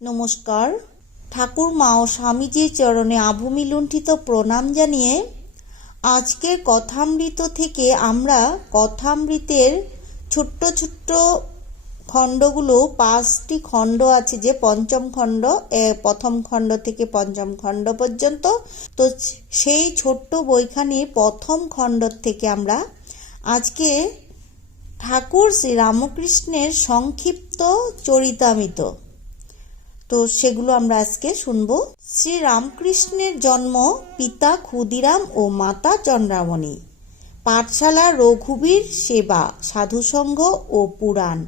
নমস্কার। ঠাকুর মা ও স্বামীজির চরণে আভূমি লুণ্ঠিত প্রণাম জানিয়ে আজকের কথামৃত থেকে আমরা কথামৃতের ছোট্ট ছোট্ট খণ্ডগুলো 5টি খণ্ড আছে, যে পঞ্চম খণ্ড, প্রথম খণ্ড থেকে পঞ্চম খণ্ড পর্যন্ত। তো সেই ছোট্ট বইখানির প্রথম খণ্ড থেকে আমরা আজকে ঠাকুর শ্রী রামকৃষ্ণের সংক্ষিপ্ত চরিতামৃত, তো সেগুলো আমরা আজকে শুনব। শ্রী রামকৃষ্ণের জন্ম পিতা ক্ষুদিরাম ও মাতা চন্দ্রামণি। পাঠশালা রঘুবীর সেবা, সাধুসংঘ ও পুরাণ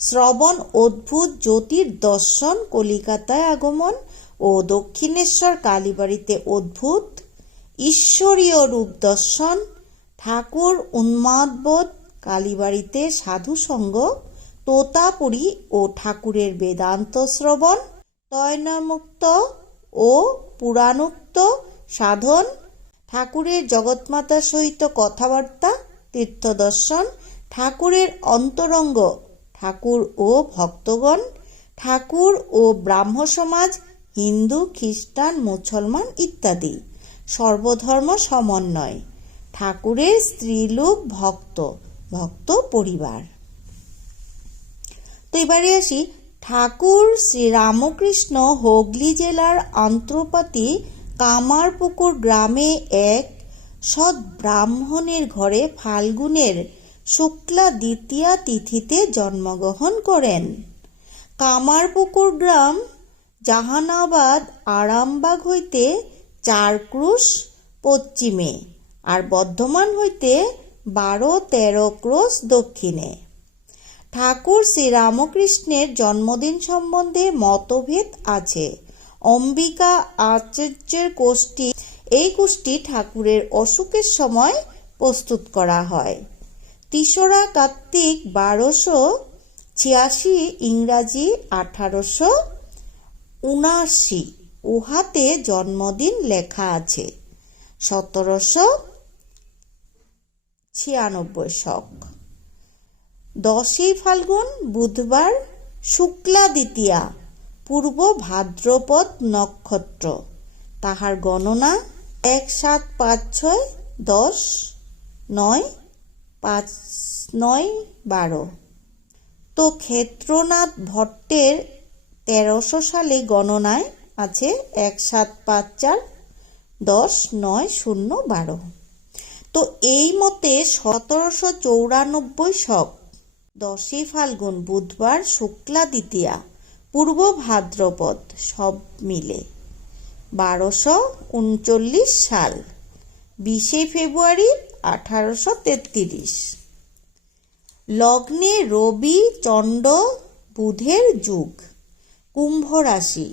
শ্রবণ, অদ্ভুত জ্যোতির্দর্শন, কলিকাতায় আগমন ও দক্ষিণেশ্বর কালীবাড়িতে অদ্ভুত ঈশ্বরীয় রূপ দর্শন, ঠাকুর উন্মাদবোধ, কালীবাড়িতে সাধুসংঘ, তোতাপুরী ও ঠাকুরের বেদান্ত শ্রবণ, তয়নমুক্ত ও পুরাণোক্ত সাধন, ঠাকুরের জগৎমাতার সহিত কথাবার্তা, তীর্থদর্শন, ঠাকুরের অন্তরঙ্গ ঠাকুর ও ভক্তগণ, ঠাকুর ও ব্রাহ্ম সমাজ, হিন্দু, খ্রিস্টান, মুসলমান ইত্যাদি, সর্বধর্ম সমন্বয়, ঠাকুরের স্ত্রীলোক, ভক্ত পরিবার। তো এবারে আসি, ঠাকুর শ্রী রামকৃষ্ণ হুগলি জেলার আন্ত্রপাতি কামারপুকুর গ্রামে এক সৎ ব্রাহ্মণের ঘরে ফাল্গুনের শুক্লা দ্বিতীয়া তিথিতে জন্মগ্রহণ করেন। কামারপুকুর গ্রাম জাহানাবাদ আরামবাগ হইতে 4 ক্রোশ পশ্চিমে আর বর্ধমান হইতে 12-13 ক্রোশ দক্ষিণে। ঠাকুর শ্রী রামকৃষ্ণের জন্মদিন সম্বন্ধে মতভেদ আছে। অম্বিকা আচার্যের কোষ্ঠী, এই কোষ্ঠী ঠাকুরের অসুখের সময় প্রস্তুত করা হয়। 3রা কার্তিক 1286, ইংরাজি 1879, উহাতে জন্মদিন লেখা আছে। 1796 শক। 10ই ফাল্গুন বুধবার, শুক্লা দ্বিতীয়া, পূর্ব ভাদ্রপদ নক্ষত্র। তাহার গণনা 1756, 10, 9, 5, 9, 12। তো ক্ষেত্রনাথ ভট্টের 1300 সালে গণনায় আছে 1754, 10, 9, 0, 12। তো এই মতে 1794 শক। 10ই ফাল্গুন বুধবার, শুক্লা দ্বিতীয়া, পূর্ব ভাদ্রপদ, সব মিলে 1239 সাল। 20 ফেব্রুয়ারি 1833। লগ্নে রবি চন্ড বুধের যুগ, কুম্ভ রাশি।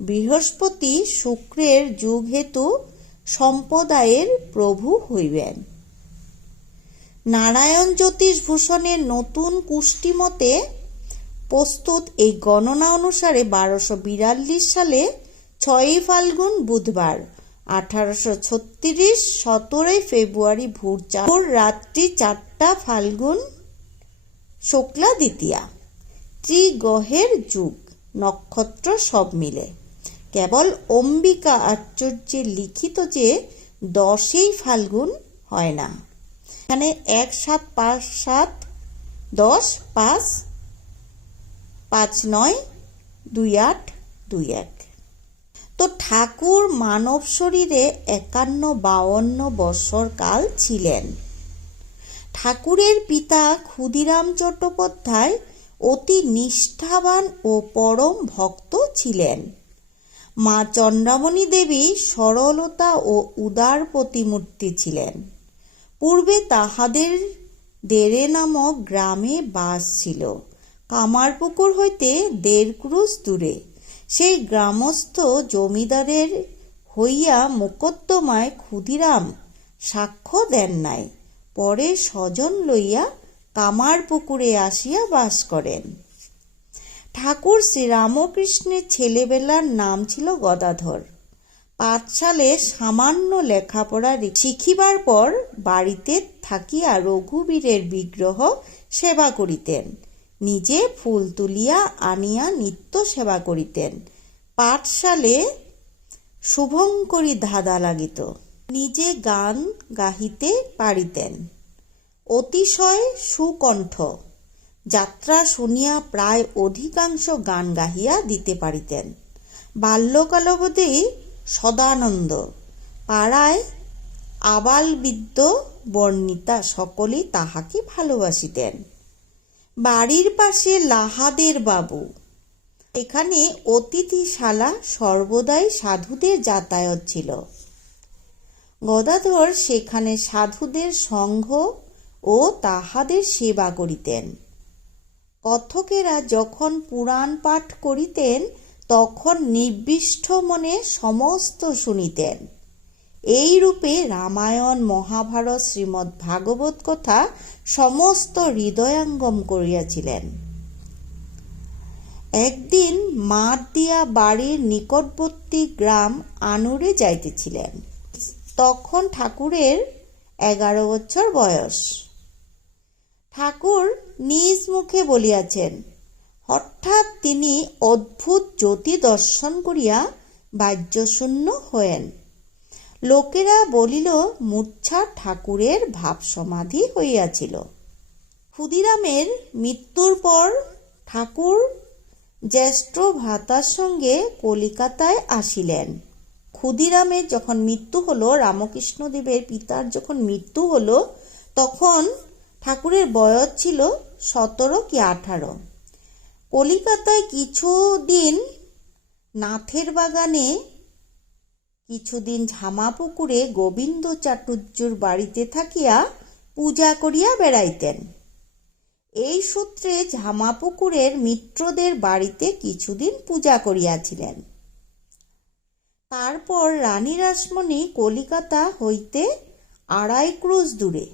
বৃহস্পতি শুক্রের যুগ হেতু সম্প্রদায়ের প্রভু হইবেন। নারায়ণ জ্যোতিষ ভূষণের নতুন কুষ্টি মতে প্রস্তুত এই গণনা অনুসারে 1242 সালে 6ই ফাল্গুন বুধবার, 1836 17ই ফেব্রুয়ারি ভোর রাত্রি 4টা ফাল্গুন শুক্লা দ্বিতীয়া। ত্রিগ্রহের যুগ, নক্ষত্র সব মিলে। কেবল অম্বিকা আচার্যের লিখিত যে 10ই ফাল্গুন হয় না, এখানে 1757, 10, 5, 59, 28, 21। তো ঠাকুর মানব শরীরে 51-52 বৎসর কাল ছিলেন। ঠাকুরের পিতা ক্ষুদিরাম চট্টোপাধ্যায় অতি নিষ্ঠাবান ও পরম ভক্ত ছিলেন। মা চন্দ্রামণি দেবী সরলতা ও উদার প্রতিমূর্তি ছিলেন। পূর্বে তাহাদের দেরে নামক গ্রামে বাস ছিল, কামারপুকুর হইতে 1.5 ক্রোশ দূরে। সেই গ্রামস্থ জমিদারের হইয়া মোকদ্দমায় ক্ষুদিরাম সাক্ষ্য দেন নাই। পরে স্বজন লইয়া কামারপুকুরে আসিয়া বাস করেন। ঠাকুর শ্রী রামকৃষ্ণের ছেলেবেলার নাম ছিল গদাধর। পাঠশালে সামান্য লেখাপড়া শিখিবার পর বাড়িতে থাকিয়া রঘুবীরের বিগ্রহ সেবা করিতেন। নিজে ফুল তুলিয়া আনিয়া নিত্য সেবা করিতেন। পাঠশালে শুভঙ্করী ধাঁধা লাগিত। নিজে গান গাহিতে পারিতেন। অতিশয় সুকণ্ঠ। যাত্রা শুনিয়া প্রায় অধিকাংশ গান গাহিয়া দিতে পারিতেন। বাল্যকালবধি সদানন্দ। পাড়ায় আবালবৃদ্ধ বর্ণিতা সকলেই তাহাকে ভালোবাসিতেন। বাড়ির পাশে লাহাদের বাবু। এখানে অতিথিশালা, সর্বদাই সাধুদের যাতায়াত ছিল। গদাধর সেখানে সাধুদের সঙ্গ ও তাহাদের সেবা করিতেন। কথকেরা যখন পুরাণ পাঠ করিতেন তখন নির্বিষ্ট মনে সমস্ত শুনিতেন। এই রূপে রামায়ণ, মহাভারত, শ্রীমদ্ ভাগবত কথা সমস্ত হৃদয়ঙ্গম করিয়াছিলেন। একদিন মাঠ দিয়া বাড়ির নিকটবর্তী গ্রাম আনুরে যাইতেছিলেন। তখন ঠাকুরের 11 বছর বয়স। ঠাকুর নিজ মুখে বলিয়াছেন। হঠাৎ তিনি অদ্ভুত জ্যোতি দর্শন করিয়া বাহ্যশূন্য হয়েন। লোকেরা বলিল মূর্ছা ঠাকুরের ভাবসমাধি হইয়াছিল। ক্ষুদিরামের মৃত্যুর পর ঠাকুর জ্যেষ্ঠ ভ্রাতার সঙ্গে কলিকাতায় আসিলেন। ক্ষুদিরামের যখন মৃত্যু হলো, রামকৃষ্ণদেবের পিতার যখন মৃত্যু হলো, তখন ঠাকুরের বয়স ছিল 17 কি 18। কলিকাতায় কিছুদিন নাথের বাগানে, কিছুদিন ঝামাপুকুরে গোবিন্দ চাটুর্যর বাড়িতে থাকিয়া পূজা করিয়া বেড়াইতেন। এই সূত্রে ঝামাপুকুরের মিত্রদের বাড়িতে কিছুদিন পূজা করিয়াছিলেন। তারপর রানী রাসমণি কলিকাতা হইতে 2.5 ক্রোশ দূরে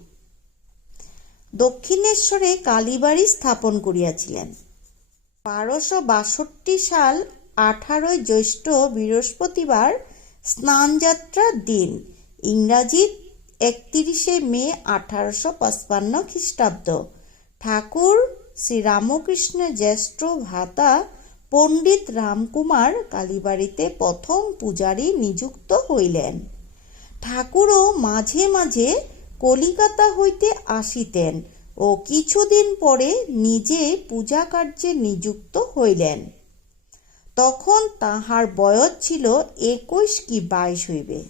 দক্ষিণেশ্বরে কালীবাড়ি স্থাপন করিয়াছিলেন। 1262 সাল 18 জ্যৈষ্ঠ বৃহস্পতিবার স্নানযাত্রার দিন, ইংরাজি 31 মে 1855 খ্রিস্টাব্দ, ঠাকুর শ্রীরামকৃষ্ণের জ্যেষ্ঠ ভ্রাতা পণ্ডিত রামকুমার কালীবাড়িতে প্রথম পূজারী নিযুক্ত হইলেন। ঠাকুরও মাঝে মাঝে কলিকাতা হইতে আসিতেন ও কিছুদিন পরে নিজে পূজা কার্যে নিযুক্ত হইলেন। তখন তাহার বয়স ছিল 21 কি 22 হইবে।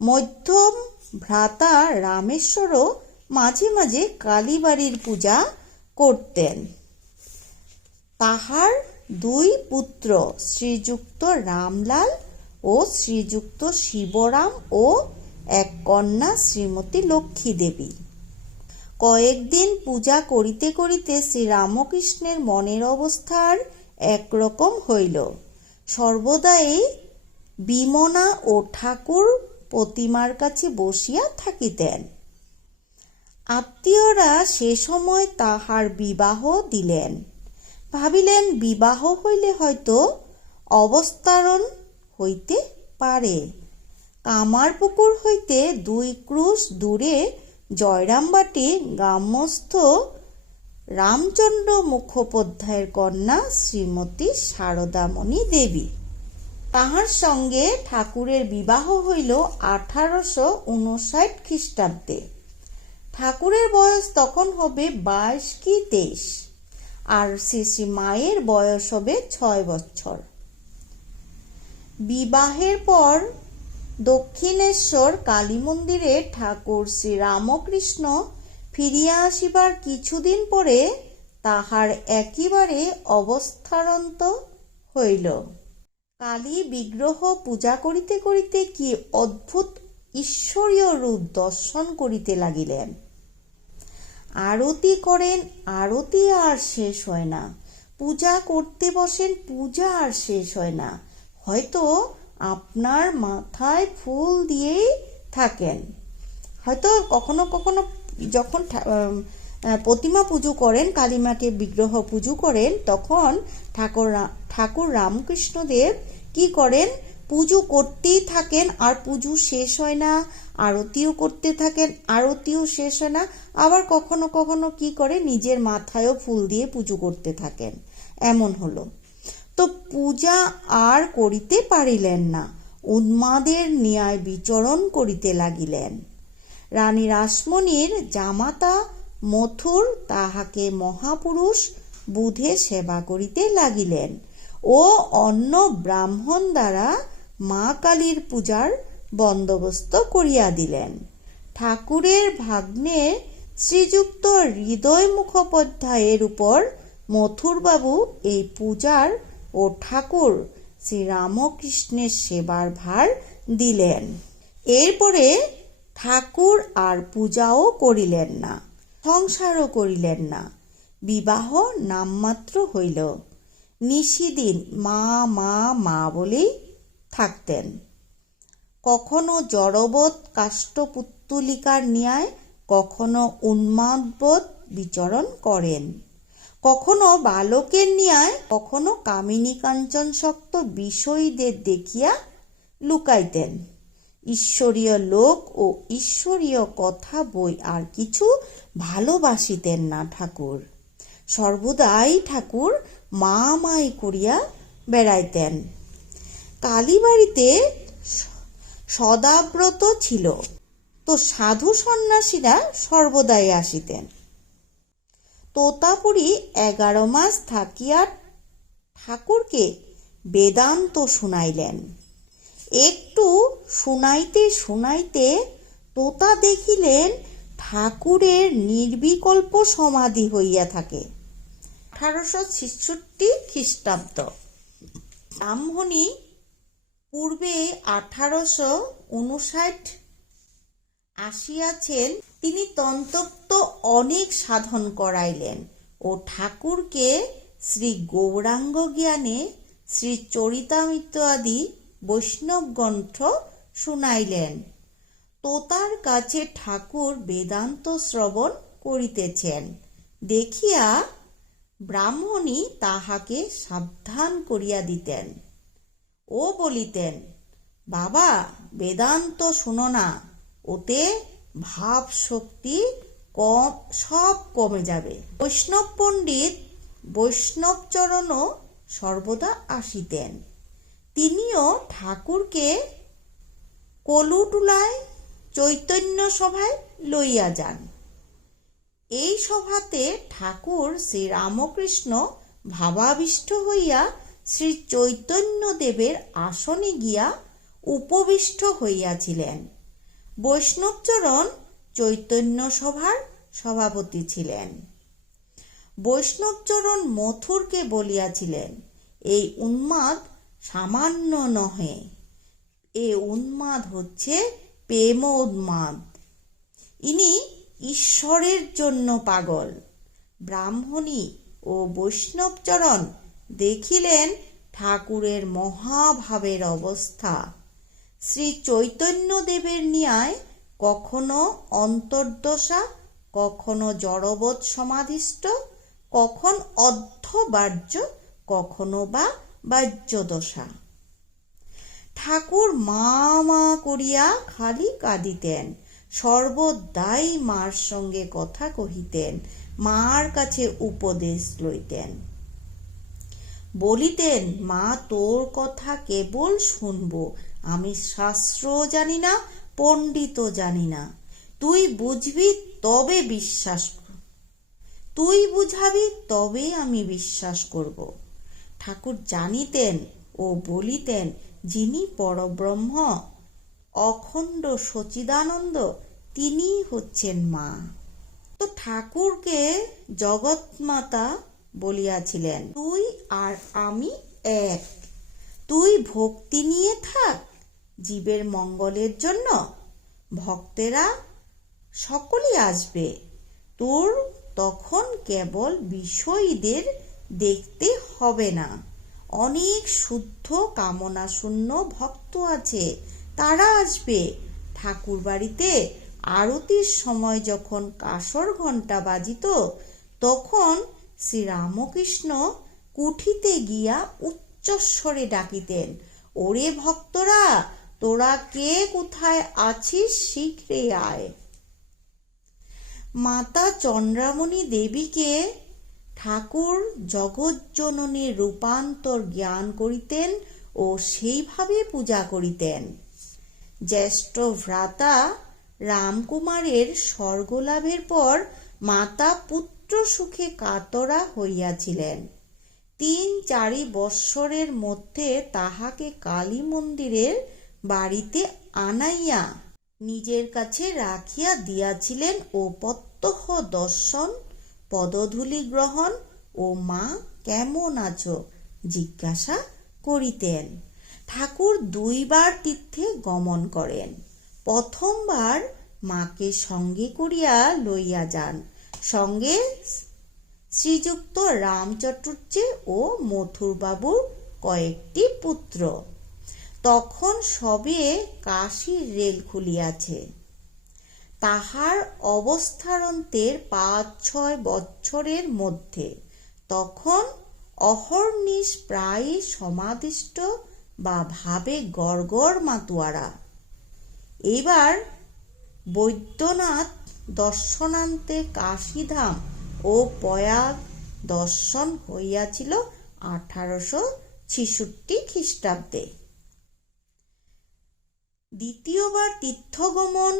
মধ্যম ভ্রাতা রামেশ্বরও মাঝে মাঝে কালীবাড়ির পূজা করতেন। তাহার 2 পুত্র, শ্রীযুক্ত রামলাল ও শ্রীযুক্ত শিবরাম ও এক কন্যা শ্রীমতী লক্ষ্মী দেবী। কয়েকদিন পূজা করিতে করিতে শ্রীরামকৃষ্ণের মনের অবস্থার একরকম হইল। সর্বদাই বিমনা ও ঠাকুর প্রতিমার কাছে বসিয়া থাকিতেন। আত্মীয়রা সে সময় তাহার বিবাহ দিলেন। ভাবিলেন বিবাহ হইলে হয়তো অবস্থারণ হইতে পারে। কামারপুকুর হইতে 2 ক্রোশ দূরে জয়রামবাটি গ্রামস্থ রামচন্দ্র মুখোপাধ্যায়ের কন্যা শ্রীমতী শারদামণি দেবী, তাহার সঙ্গে ঠাকুরের বিবাহ হইল 1859 খ্রিস্টাব্দে। ঠাকুরের বয়স তখন হবে 22 কি 23, আর শ্রী মায়ের বয়স হবে 6 বছর। বিবাহের পর দক্ষিণেশ্বর কালী মন্দিরে ঠাকুর শ্রীরামকৃষ্ণ ফিরিয়া আসিবার কিছুদিন পরে তাহার একেবারে অবস্থারন্ত হইল। কালী বিগ্রহ পূজা করিতে করিতে কি অদ্ভুত ঈশ্বরীয় রূপ দর্শন করিতে লাগিলেন। আরতি করেন, আরতি আর শেষ হয় না। পূজা করতে বসেন, পূজা আর শেষ হয় না। হয়তো আপনার মাথায় ফুল দিয়েই থাকেন। হয়তো কখনো কখনো যখন প্রতিমা পুজো করেন, কালীমাকে বিগ্রহ পুজো করেন, তখন ঠাকুর রামকৃষ্ণদেব কি করেন, পুজো করতেই থাকেন আর পুজো শেষ হয় না, আরতিও করতে থাকেন, আরতিও শেষ হয় না, আবার কখনো কখনো কি করে নিজের মাথায়ও ফুল দিয়ে পুজো করতে থাকেন। এমন হলো। তো পূজা আর করিতে পারিলেন না, উন্মাদের ন্যায় বিচরণ করিতে লাগিলেন। রানী রাসমণির জামাতা মথুর তাহাকে মহাপুরুষ বুধে সেবা করিতে লাগিলেন ও অন্য ব্রাহ্মণ দ্বারা মা কালীর পূজার বন্দোবস্ত করিয়া দিলেন। ঠাকুরের ভাগ্নে শ্রীযুক্ত হৃদয় মুখোপাধ্যায়ের উপর মথুরবাবু এই পূজার ও ঠাকুর শ্রীরামকৃষ্ণের সেবার ভার দিলেন। এরপরে ঠাকুর আর পূজাও করিলেন না, সংসারও করিলেন না, বিবাহ নামমাত্র হইল। নিশিদিন মা মা মা বলেই থাকতেন। কখনো জড়বৎ কাষ্ঠপুত্তলিকার ন্যায়, কখনো উন্মাদবোধ বিচরণ করেন, কখনো বালকের ন্যায়, কখনো কামিনী কাঞ্চনশক্ত বিষয়ীদের দেখিয়া লুকাইতেন। ঈশ্বরীয় লোক ও ঈশ্বরীয় কথা বই আর কিছু ভালোবাসিতেন না ঠাকুর। সর্বদাই ঠাকুর মা মাই করিয়া বেড়াইতেন। কালীবাড়িতে সদাব্রত ছিল, তো সাধু সন্ন্যাসীরা সর্বদাই আসিতেন। তোতাপুরী 11 মাস থাকিয়া ঠাকুরকে বেদান্ত শুনাইলেন। একটু শুনাইতে শুনাইতে তোতা দেখিলেন ঠাকুরের নির্বিকল্প সমাধি হইয়া থাকে। 1866 খ্রিস্টাব্দ। ব্রাহ্মণী পূর্বে 1859 আসিয়াছেন। তিনি তন্ত্রোক্ত অনেক সাধন করাইলেন ও ঠাকুরকে শ্রী গৌরাঙ্গ জ্ঞানে, শ্রী চরিতামৃত আদি বৈষ্ণব গ্রন্থ শুনাইলেন। তোতার কাছে ঠাকুর বেদান্ত শ্রবণ করিতেছেন দেখিয়া ব্রাহ্মণী তাহাকে সাবধান করিয়া দিতেন ও বলিতেন, বাবা বেদান্ত শুনো না, ওতে ভাব শক্তি সব কমে যাবে। বৈষ্ণব পণ্ডিত বৈষ্ণবচরণও সর্বদা আসিতেন। তিনিও ঠাকুরকে কলুটুলায় চৈতন্য সভায় লইয়া যান। এই সভাতে ঠাকুর শ্রী রামকৃষ্ণ ভাবাবিষ্ট হইয়া শ্রী চৈতন্যদেবের আসনে গিয়া উপবিষ্ট হইয়াছিলেন। বৈষ্ণবচরণ চৈতন্য সভার সভাপতি ছিলেন। বৈষ্ণবচরণ মথুরকে বলিয়াছিলেন, এই উন্মাদ সামান্য নহে, এ উন্মাদ হচ্ছে প্রেম উন্মাদ। ইনি ঈশ্বরের জন্য পাগল। ব্রাহ্মণী ও বৈষ্ণবচরণ দেখিলেন ঠাকুরের মহাভাবের অবস্থা। শ্রী চৈতন্যদেবের ন্যায় কখনো অন্তর্দশা, কখনো জড়বোধ সমাধিষ্ঠ, কখন অর্ধবাহ্য, কখনো বা বাহ্যদশা। ঠাকুর মা মা করিয়া খালি কাঁদিতেন, সর্বদাই মার সঙ্গে কথা কহিতেন, মার কাছে উপদেশ লইতেন। বলিতেন, মা তোর কথা কেবল শুনব, আমি শাস্ত্রও জানি না, পণ্ডিতও জানি না, তুই বুঝবি তবে বিশ্বাস, তুই বুঝাবি তবে আমি বিশ্বাস করব। ঠাকুর জানিতেন ও বলিতেন, যিনি পরব্রহ্ম অখণ্ড সচিদানন্দ, তিনিই হচ্ছেন মা। তো ঠাকুরকে জগৎমাতা বলিয়াছিলেন, তুই আর আমি এক, তুই ভক্তি নিয়ে থাক জীবের মঙ্গলের জন্য, ভক্তেরা সকলেই আসবে, তোর তখন কেবল বিষয়ীদের দেখতে হবে না, অনেক শুদ্ধ কামনা শূন্য ভক্ত আছে, তারা আসবে। ঠাকুর বাড়িতে আরতির সময় যখন কাসর ঘণ্টা বাজিত, তখন শ্রীরামকৃষ্ণ কুঠিতে গিয়া উচ্চস্বরে ডাকিতেন, ওরে ভক্তরা, তোরা কে কোথায় আছিস, শীঘ্রই আয়। মাতা চন্দ্রামণি দেবীকে ঠাকুর জগজ্জননীর রূপান্তর জ্ঞান করিতেন ও সেইভাবে পূজা করিতেন। জ্যেষ্ঠ ভ্রাতা রামকুমারের স্বর্গলাভের পর মাতা পুত্র সুখে কাতরা হইয়াছিলেন। ৩-৪ বৎসরের মধ্যে তাহাকে কালী মন্দিরের বাড়িতে আনাইয়া নিজের কাছে রাখিয়া দিয়াছিলেন ও প্রত্যহ দর্শন, পদধূলি গ্রহণ ও মা কেমন আছো জিজ্ঞাসা করিতেন। ঠাকুর 2 বার তীর্থে গমন করেন। প্রথমবার মাকে সঙ্গে করিয়া লইয়া যান, সঙ্গে শ্রীযুক্ত রামচট্টোপাধ্যায় ও মথুরবাবুর কয়েকটি পুত্র। তখন সবে কাশীর রেল খুলিয়াছে। তাহার অবস্থারন্তের 5-6 বৎসরের মধ্যে। তখন অহর্নিশ প্রায় সমাদিষ্ট বা ভাবে গড়গড় মাতুয়ারা। এইবার বৈদ্যনাথ দর্শনান্তে কাশীধাম ও প্রয়াগ দর্শন হইয়াছিল 1866 খ্রিস্টাব্দে। দ্বিতীয়বার তীর্থগমন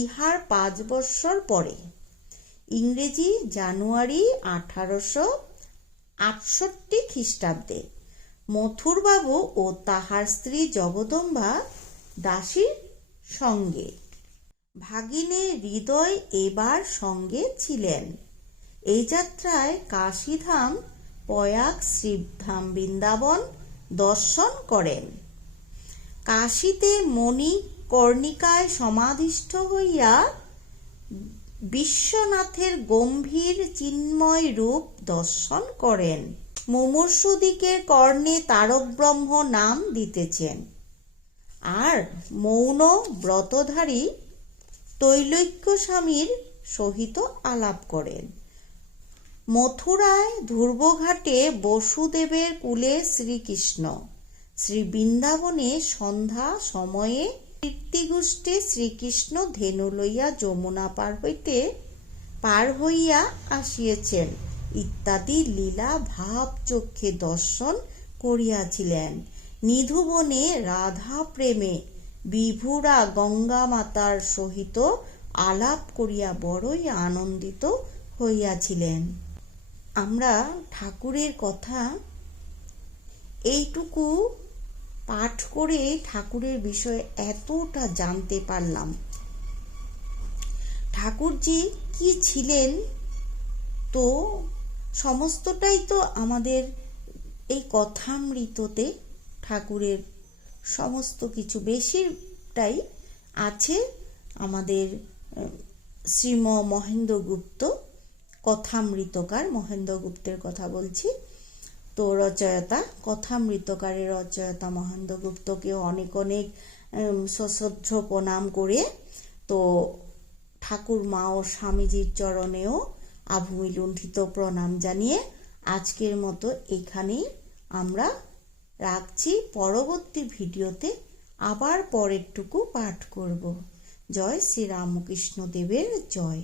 ইহার 5 বৎসর পরে, ইংরেজি জানুয়ারি 1868 খ্রিস্টাব্দে, মথুরবাবু ও তাহার স্ত্রী জগদম্বা দাসীর সঙ্গে। ভাগিনে হৃদয় এবার সঙ্গে ছিলেন। এই যাত্রায় কাশীধাম, প্রয়াগ, শ্রীধাম, বৃন্দাবন দর্শন করেন। কাশীতে মণিকর্ণিকায় সমাধিষ্ঠ হইয়া বিশ্বনাথের গম্ভীর চিন্ময় রূপ দর্শন করেন। মুমূর্ষুদিকের কর্ণে তারক ব্রহ্ম নাম দিতেছেন আর মৌন ব্রতধারী তৈলৈক্য স্বামীর সহিত আলাপ করেন। মথুরায় ধ্রুবঘাটে বসুদেবের কুলে শ্রীকৃষ্ণ, শ্রী বৃন্দাবনে সন্ধ্যা সময়ে কীর্তিগুষ্টে শ্রীকৃষ্ণ ধেনু লইয়া যমুনা পার হইয়া আসিয়াছেন ইত্যাদি লীলা ভাব চক্ষে দর্শন করিয়াছিলেন। নিধুবনে রাধা প্রেমে বিভুরা গঙ্গা মাতার সহিত আলাপ করিয়া বড়ই আনন্দিত হইয়াছিলেন। আমরা ঠাকুরের কথা এইটুকু পাঠ করে ঠাকুরের বিষয়ে এতটা জানতে পারলাম। ঠাকুরজি কি ছিলেন, তো সমস্তটাই তো আমাদের এই কথামৃততে ঠাকুরের সমস্ত কিছু বেশিরটাই আছে। আমাদের শ্রীম মহেন্দ্রগুপ্ত কথামৃতকার, মহেন্দ্রগুপ্তের কথা বলছি, তো রচয়িতা কথামৃতকারের রচয়িতা মহেন্দ্রগুপ্তকেও অনেক অনেক সশ্রদ্ধ প্রণাম করে, তো ঠাকুর মা ও স্বামীজির চরণেও আভূমি লুণ্ঠিত প্রণাম জানিয়ে আজকের মতো এখানেই আমরা রাখছি। পরবর্তী ভিডিওতে আবার পরেরটুকু পাঠ করব। জয় শ্রী রামকৃষ্ণ দেবের জয়।